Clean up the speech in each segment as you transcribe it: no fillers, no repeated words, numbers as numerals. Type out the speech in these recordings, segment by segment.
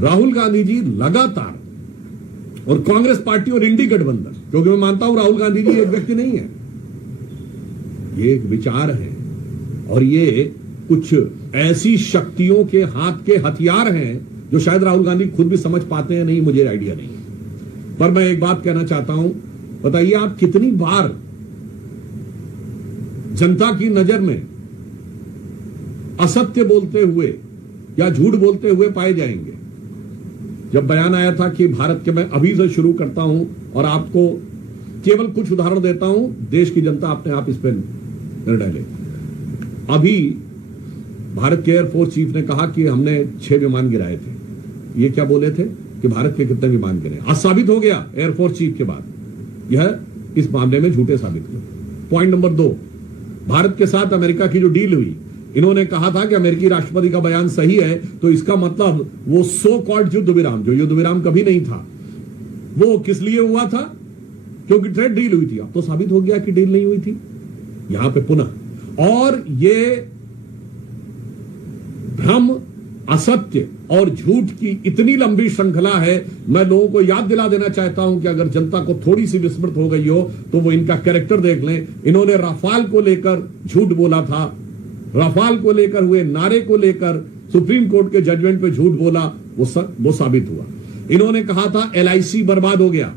राहुल गांधी जी लगातार, और कांग्रेस पार्टी और इंडी गठबंधन, क्योंकि मैं मानता हूं राहुल गांधी जी एक व्यक्ति नहीं है, ये एक विचार है और ये कुछ ऐसी शक्तियों के हाथ के हथियार हैं जो शायद राहुल गांधी खुद भी समझ पाते हैं, नहीं मुझे आइडिया नहीं है। पर मैं एक बात कहना चाहता हूं, बताइए आप कितनी बार जनता की नजर में असत्य बोलते हुए या झूठ बोलते हुए पाए जाएंगे। जब बयान आया था कि भारत के, मैं अभी से शुरू करता हूं और आपको केवल कुछ उदाहरण देता हूं, देश की जनता अपने आप इस पर निर्णय ले। अभी भारत के एयरफोर्स चीफ ने कहा कि हमने 6 विमान गिराए थे। ये क्या बोले थे कि भारत के कितने विमान गिरे? आज साबित हो गया एयरफोर्स चीफ के बाद यह इस मामले में झूठे साबित हुए। पॉइंट नंबर 2, भारत के साथ अमेरिका की जो डील हुई, इन्होंने कहा था कि अमेरिकी राष्ट्रपति का बयान सही है, तो इसका मतलब वो सो कॉल्ड युद्ध विराम, जो युद्ध विराम कभी नहीं था, वो किस लिए हुआ था? क्योंकि ट्रेड डील हुई थी। अब तो साबित हो गया कि डील नहीं हुई थी। यहां पे पुनः, और ये भ्रम, असत्य और झूठ की इतनी लंबी श्रृंखला है। मैं लोगों को याद दिला देना चाहता हूं कि अगर जनता को थोड़ी सी विस्मृत हो गई हो तो वो इनका कैरेक्टर देख लें। इन्होंने राफाल को लेकर झूठ बोला था, राफाल को लेकर हुए नारे को लेकर सुप्रीम कोर्ट के जजमेंट पे झूठ बोला, वो साबित हुआ। इन्होंने कहा था LIC बर्बाद हो गया,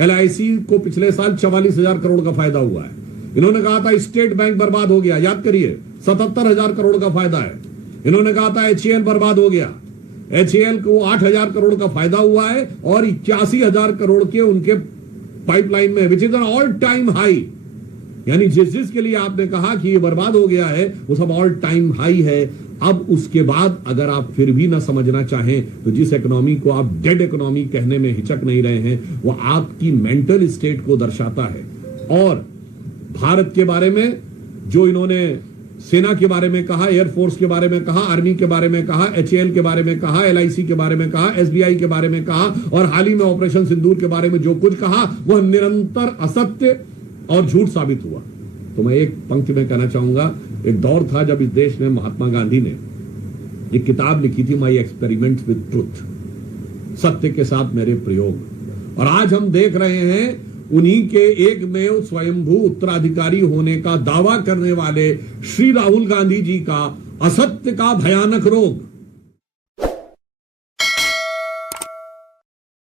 LIC को पिछले साल 44,000 करोड़ का फायदा हुआ है। इन्होंने कहा था स्टेट बैंक बर्बाद हो गया, याद करिए 77,000 करोड़ का फायदा है। इन्होंने कहा था HAL बर्बाद हो गया, HAL को 8,000 करोड़ का फायदा हुआ है और 81,000 करोड़ के उनके पाइपलाइन में, which is an all time high. यानी जिसके लिए आपने कहा कि ये बर्बाद हो गया है वो सब ऑल टाइम हाई है। अब उसके बाद अगर आप फिर भी ना समझना चाहें तो जिस इकोनॉमी को आप डेड इकोनॉमी कहने में हिचक नहीं रहे हैं, वो आपकी मेंटल स्टेट को दर्शाता है। और भारत के बारे में जो इन्होंने सेना के बारे में कहा, एयरफोर्स के बारे में कहा, आर्मी के बारे में कहा, HAL के बारे में कहा, LIC के बारे में कहा, SBI के बारे में कहा, और हाल ही में ऑपरेशन सिंदूर के बारे में जो कुछ कहा वह निरंतर असत्य और झूठ साबित हुआ। तो मैं एक पंक्ति में कहना चाहूंगा, एक दौर था जब इस देश में महात्मा गांधी ने एक किताब लिखी थी, माई एक्सपेरिमेंट्स विद ट्रुथ, सत्य के साथ मेरे प्रयोग। और आज हम देख रहे हैं उन्हीं के एकमेव स्वयंभू उत्तराधिकारी होने का दावा करने वाले श्री राहुल गांधी जी का असत्य का भयानक रोग